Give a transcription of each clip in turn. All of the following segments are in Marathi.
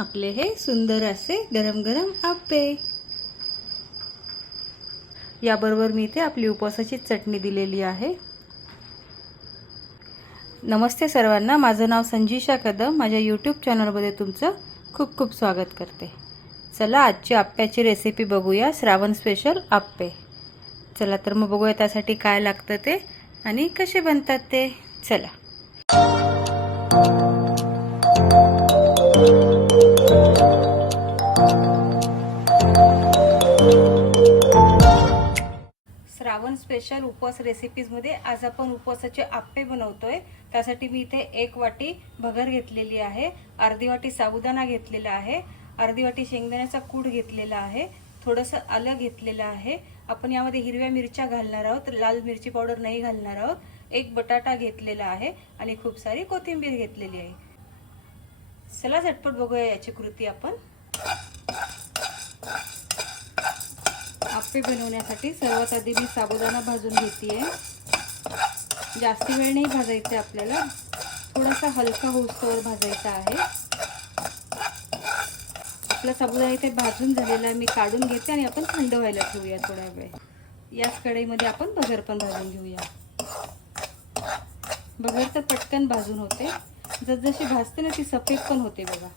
आपले हे सुंदर असे गरम गरम आप्पे. याबरोबर मी इथे आपली उपवासाची चटणी दिलेली आहे. नमस्ते सर्वांना माझं नाव संजीशा कदम. माझ्या यूट्यूब चॅनलमध्ये तुमचं खूप खूप स्वागत करते. चला आजची आप्प्याची रेसिपी बघूया श्रावण स्पेशल आप्पे. चला तर मग बघूया त्यासाठी काय लागतं ते आणि कसे बनतात ते. चला. श्रावण स्पेशल उपवास रेसिपीजमध्ये आज आपण उपवासाचे आप्पे बनवतोय. त्यासाठी मी इथे एक वाटी भगर घेतलेली आहे. अर्धी वाटी साबुदाणा घेतलेला आहे. अर्धी वाटी शेंगदाण्याचा कूट घेतलेला आहे. थोडंसं आलं घेतलेलं आहे. आपण यामध्ये हिरव्या मिरच्या घालणार आहोत. लाल मिरची पावडर नाही घालणार आहोत. एक बटाटा घेतलेला आहे आणि खूप सारी कोथिंबीर घेतलेली आहे. चला झटपट बघूया याची कृती आपण. आप्पे बनवण्यासाठी सर्वात आधी मी साबुदाणा भाजून घेते जास्ती वेळ नाही भाजायचं आपल्याला. थोडासा हलका होस्तवर भाजायचा आहे. आपला साबुदाणा इथे भाजून झालेला आहे. मी काढून घेते आणि आपण थंड व्हायला ठेवूया थोड्या वेळ. याच कढईमध्ये आपण बगर पण भाजून घेऊया. बगर तर पटकन भाजून होते. जसजशी भाजते ना ती सफेद पण होते बघा.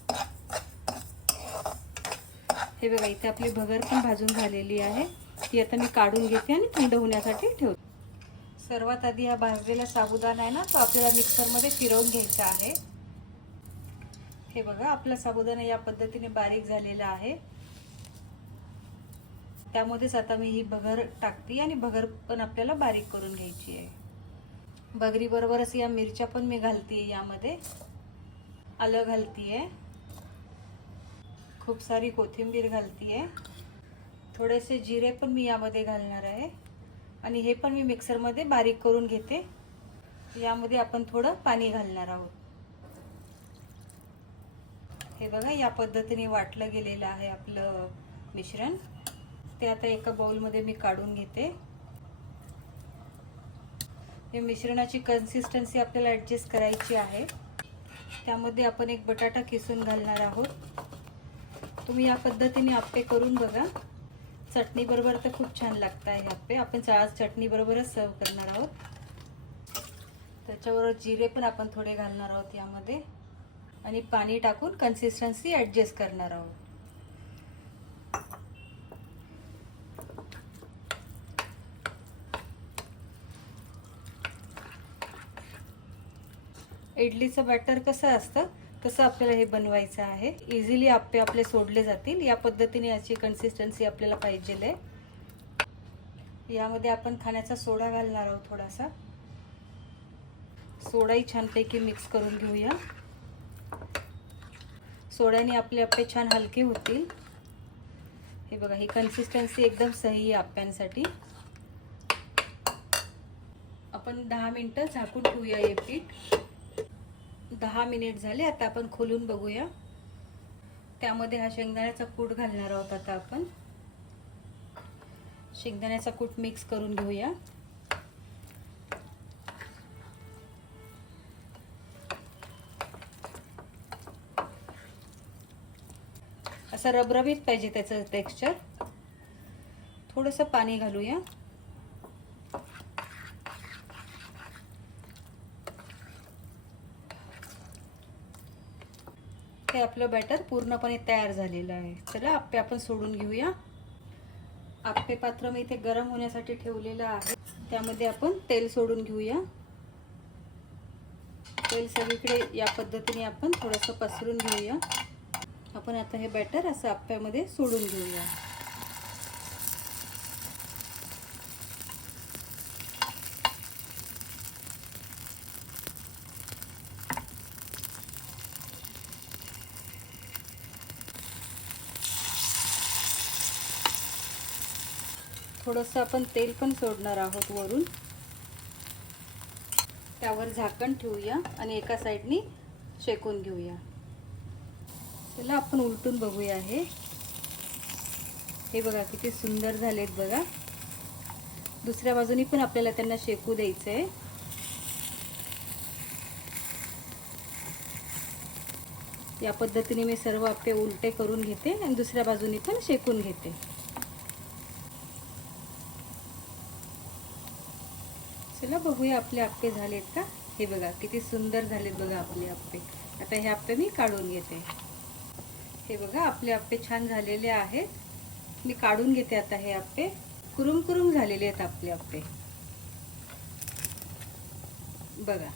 हे बघा इथे आपली भगर पण भाजून झालेली आहे. ती आता मी काढून घेते आणि थंड होण्यासाठी ठेवते. सर्वात आधी हा भाजलेला साबुदाणा आहे ना तो आपल्याला मिक्सरमध्ये फिरवून घ्यायचा आहे. हे बघा आपला साबुदाणा या पद्धतीने बारीक झालेला आहे. त्यामध्येच आता मी ही भगर टाकते आणि भगर पण आपल्याला बारीक करून घ्यायची आहे. भगरीबरोबरच या मिरच्या पण मी घालते यामध्ये. आलं घालतीये. खूप सारी कोथिंबीर घालतीये. थोडेसे जिरे पण मी यामध्ये घालणार आहे. आणि हे पण मी मिक्सरमध्ये बारीक करून घेते. यामध्ये आपण थोडं पाणी घालणार आहोत. हे बघा या पद्धतीने वाटलं गेलेलं आहे आपलं मिश्रण. ते आता एका बाउलमध्ये मी काढून घेते. हे मिश्रणाची कन्सिस्टन्सी आपल्याला ॲडजस्ट करायची आहे. त्यामध्ये आपण एक बटाटा किसून घालणार आहोत. तुम्ही या पद्धतीने आप्पे करून बघा. चटणी बरोबर तर खूप छान लागत आहे आप्पे आपण आज चटणी बरोबरच सर्व करणार आहोत. त्याच्याबरोबर जिरे पण आपण थोडे घालणार आहोत यामध्ये. आणि पाणी टाकून कन्सिस्टन्सी ॲडजस्ट करणार आहोत. इडलीचं बॅटर कसं असतं? तसं आपल्याला हे बनवायचं आहे? इझिली आप्पे आपले सोडले जातील. या पद्धतीने याची कन्सिस्टन्सी आपल्याला पाहिजे आहे यामध्ये आपण खाण्याचा सोडा घालणार आहोत थोडासा. सोडाही छानपैकी मिक्स करून घेऊया. सोड्याने आपले आप्पे छान हलके होतील. हे बघा ही कन्सिस्टन्सी एकदम सही आहे आप्यांसाठी आपण दहा मिनटं झाकून ठेवूया हे पीठ. दहा मिनिट झाले आता आपण खोलून बघूया. त्यामध्ये हा शेंगदाण्याचा कूट घालणार आहोत आता आपण. शेंगदाण्याचा कूट मिक्स करून घेऊया. असं रबरबीत पाहिजे त्याचं टेक्स्चर थोडंसं पाणी घालूया. हे आपलं बॅटर पूर्णपणे तयार झालेलं आहे. चला आप्पे आपण सोडून घेऊया. आप्पे पात्र मी इथे गरम होण्यासाठी ठेवलेलं आहे. त्यामध्ये आपण तेल सोडून घेऊया. तेल सगळीकडे या पद्धतीने आपण थोडंसं पसरून घेऊया. आपण आता हे बॅटर असं आप्प्यामध्ये सोडून घेऊया. थोडंसं आपण तेल पण सोडणार आहोत वरून. त्यावर झाकण ठेवूया आणि एका साईडनी शेकून घेऊया. त्याला आपण उलटून बघूया हे. हे बघा किती सुंदर झालेत बघा. दुसऱ्या बाजूनी पण आपल्याला त्यांना शेकू द्यायचं आहे या पद्धतीने मी सर्व आपले उलटे करून घेते आणि दुसऱ्या बाजूनी पण शेकून घेते. चला बघूया आपले आप्पे झालेत का? हे बघा किती सुंदर झालेत बघा आपले आप्पे आता हे आप्पे मी काढून घेते. हे बघा आपले आप्पे छान झालेले आहेत. मी काढून घेते आता हे आप्पे कुरुम कुरुम झालेले आहेत आपले आप्पे बघा.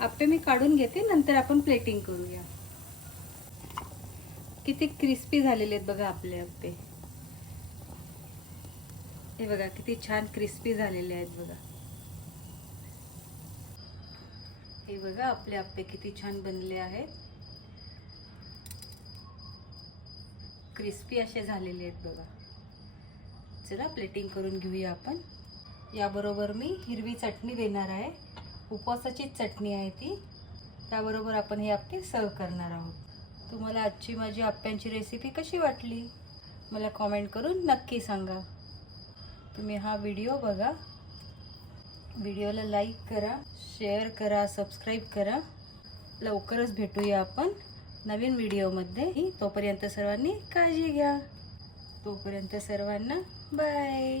आप्पे मी काढून घेते नंतर आपण प्लेटिंग करूया. किती क्रिस्पी झालेले आहेत बघा आपले आप्पे हे बघा किती छान क्रिस्पी झालेले आहेत बघा. हे बघा आपले आप्पे किती छान बनले आहेत. क्रिस्पी असे झालेले आहेत बघा. चला प्लेटिंग करून घेऊया आपण. याबरोबर मी हिरवी चटणी देणार आहे. उपवासाचीच चटणी आहे ती. त्याबरोबर आपण हे आप्पे सर्व करणार आहोत. तुम्हाला आजची माझी आप्प्यांची रेसिपी कशी वाटली? मला कॉमेंट करून नक्की सांगा. तुम्ही हा व्हिडिओ बघा. व्हिडिओला लाईक करा शेअर करा सबस्क्राईब करा. लवकरच भेटूया आपण नवीन व्हिडिओमध्ये तोपर्यंत सर्वांनी काळजी घ्या. तोपर्यंत सर्वांना बाय